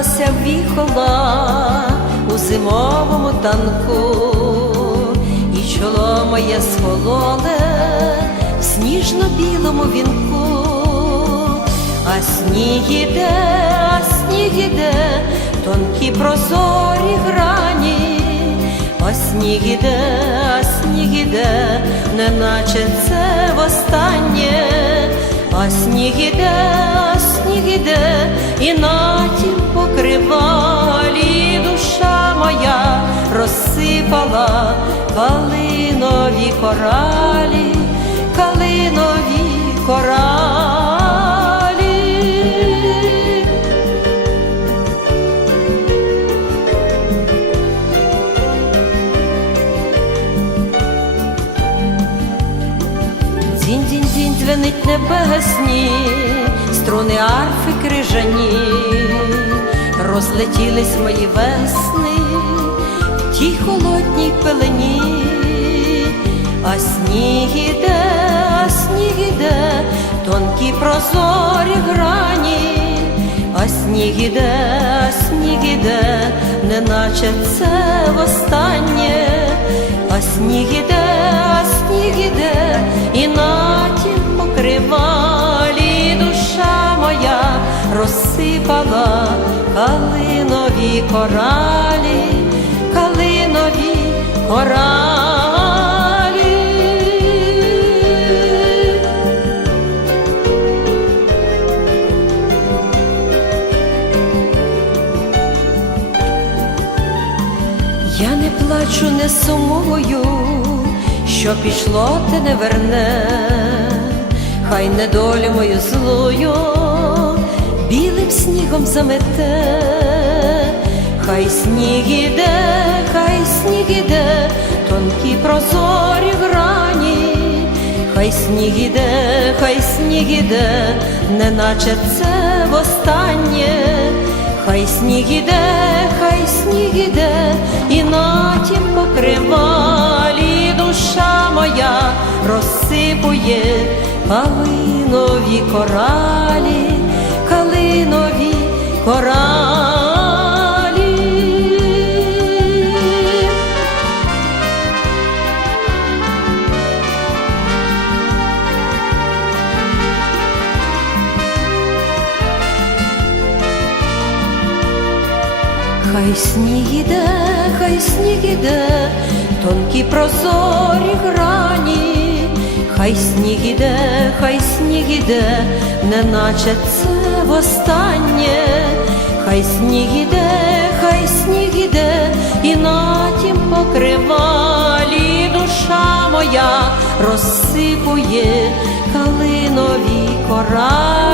приїхала у зимовому танку, і чоло моє схололе в сніжно-білому вінку, а сніг іде, а сніг іде, тонкі прозорі грані, а сніг іде, а сніг іде, неначе це коралі, калинові коралі. Дзінь-дзінь-дзінь дзвенить небесні, струни арфи крижані, розлетілись мої весни тій холодній пелені, а сніг іде, а сніг іде, тонкі прозорі грані, а сніг іде, а сніг іде, неначе це востаннє, а сніг іде, а сніг іде, і на тім покривалі. Душа моя розсипала калинові коралі, калинові коралі. Плачу, не сумую, що пішло, те не верне, хай недолю мою злою білим снігом замете, хай сніг іде, хай сніг іде, тонкі прозорі грані, хай сніг іде, хай сніг іде, неначе це востаннє. Хай сніг іде, хай сніг іде, і на тім покривалі душа моя розсипує калинові коралі, калинові коралі. Хай сніг іде, хай сніг іде, тонкі прозорі грані, хай сніг іде, хай сніг іде, неначе це востаннє, хай сніг іде, хай сніг іде, і на тім покривалі душа моя розсипує калинові коралі.